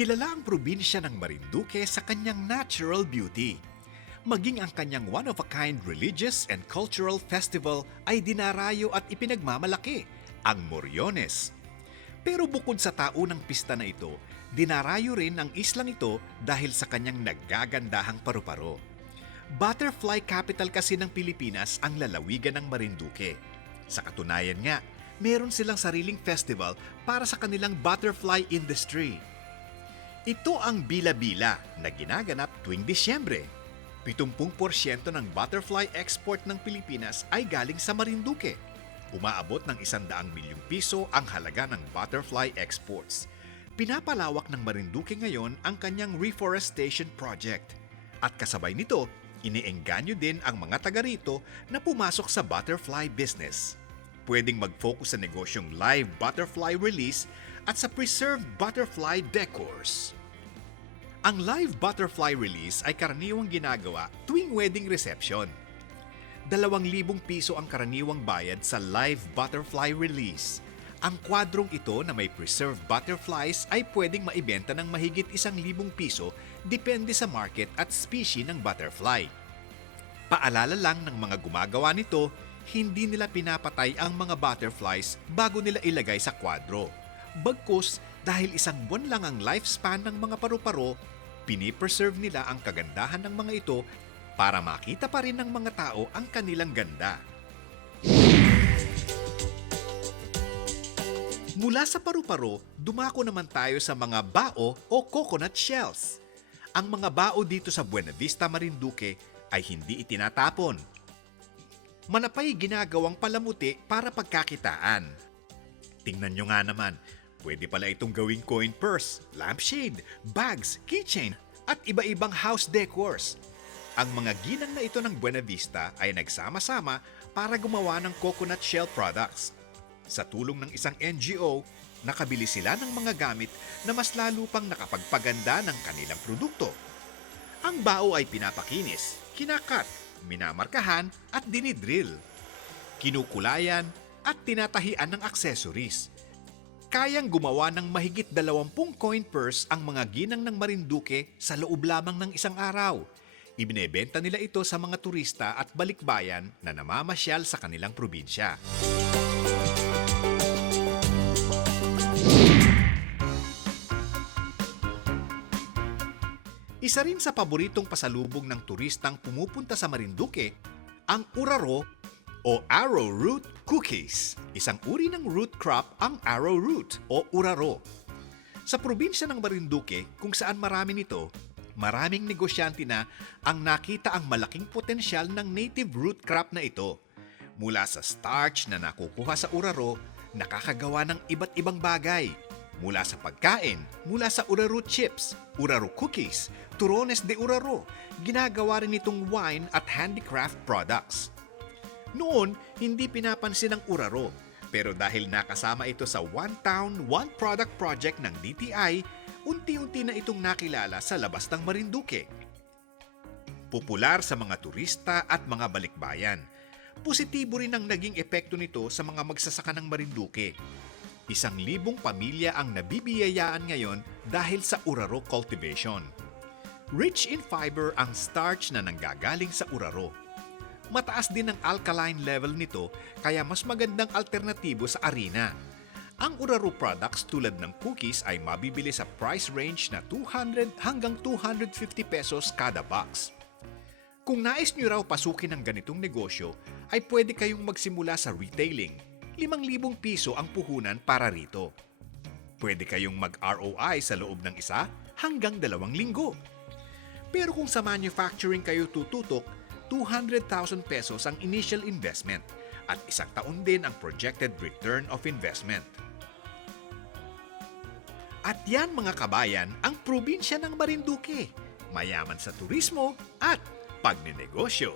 Kilala ang probinsya ng Marinduque sa kanyang natural beauty. Maging ang kanyang one-of-a-kind religious and cultural festival ay dinarayo at ipinagmamalaki, ang Moriones. Pero bukod sa taunang pista na ito, dinarayo rin ang islang ito dahil sa kanyang naggagandahang paru-paro. Butterfly capital kasi ng Pilipinas ang lalawigan ng Marinduque. Sa katunayan nga, meron silang sariling festival para sa kanilang butterfly industry. Ito ang Bila-Bila na ginaganap tuwing Disyembre. 70% ng butterfly export ng Pilipinas ay galing sa Marinduque. Umaabot ng 100 milyong piso ang halaga ng butterfly exports. Pinapalawak ng Marinduque ngayon ang kanyang reforestation project. At kasabay nito, iniengganyo din ang mga taga rito na pumasok sa butterfly business. Pwedeng mag-focus sa negosyong live butterfly release at sa preserved butterfly decors. Ang live butterfly release ay karaniwang ginagawa tuwing wedding reception. 2,000 piso ang karaniwang bayad sa live butterfly release. Ang kwadrong ito na may preserved butterflies ay pwedeng maibenta ng mahigit 1,000 piso depende sa market at species ng butterfly. Paalala lang ng mga gumagawa nito, hindi nila pinapatay ang mga butterflies bago nila ilagay sa kwadro. Bagkus, dahil 1 buwan lang ang lifespan ng mga paru-paro, pinipreserve nila ang kagandahan ng mga ito para makita pa rin ng mga tao ang kanilang ganda. Mula sa paru-paro, dumako naman tayo sa mga bao o coconut shells. Ang mga bao dito sa Buena Vista, Marinduque ay hindi itinatapon. Manapay ginagawang palamuti para pagkakitaan. Tingnan nyo nga naman, pwede pala itong gawing coin purse, lampshade, bags, keychain, at iba-ibang house decors. Ang mga ginang na ito ng Buena Vista ay nagsama-sama para gumawa ng coconut shell products. Sa tulong ng isang NGO, nakabili sila ng mga gamit na mas lalo pang nakapagpaganda ng kanilang produkto. Ang bao ay pinapakinis, kinakat, minamarkahan at dinidrill. Kinukulayan at tinatahian ng accessories. Kayang gumawa ng mahigit 20 coin purse ang mga ginang ng Marinduque sa loob lamang ng 1 araw. Ibinebenta nila ito sa mga turista at balikbayan na namamasyal sa kanilang probinsya. Isa rin sa paboritong pasalubong ng turistang pumupunta sa Marinduque, ang uraro o arrowroot cookies. Isang uri ng root crop ang arrowroot o uraro. Sa probinsya ng Marinduque, kung saan marami nito, maraming negosyante na ang nakita ang malaking potensyal ng native root crop na ito. Mula sa starch na nakukuha sa uraro, nakakagawa ng iba't ibang bagay. Mula sa pagkain, mula sa uraro chips, uraro cookies, turones de uraro, ginagawa rin itong wine at handicraft products. Noon, hindi pinapansin ang uraro, pero dahil nakasama ito sa One Town, One Product Project ng DTI, unti-unti na itong nakilala sa labas ng Marinduque. Popular sa mga turista at mga balikbayan. Positibo rin ang naging epekto nito sa mga magsasaka ng Marinduque. 1,000 pamilya ang nabibiyayaan ngayon dahil sa uraro cultivation. Rich in fiber ang starch na nanggagaling sa uraro. Mataas din ang alkaline level nito kaya mas magandang alternatibo sa arena. Ang uraro products tulad ng cookies ay mabibili sa price range na 200 hanggang 250 pesos kada box. Kung nais nyo raw pasukin ang ganitong negosyo, ay pwede kayong magsimula sa retailing. 5,000 piso ang puhunan para rito. Pwede kayong mag-ROI sa loob ng 1 hanggang 2 linggo. Pero kung sa manufacturing kayo tututok, 200,000 pesos ang initial investment at 1 taon din ang projected return of investment. At yan mga kabayan ang probinsya ng Marinduque, mayaman sa turismo at pagnenegosyo.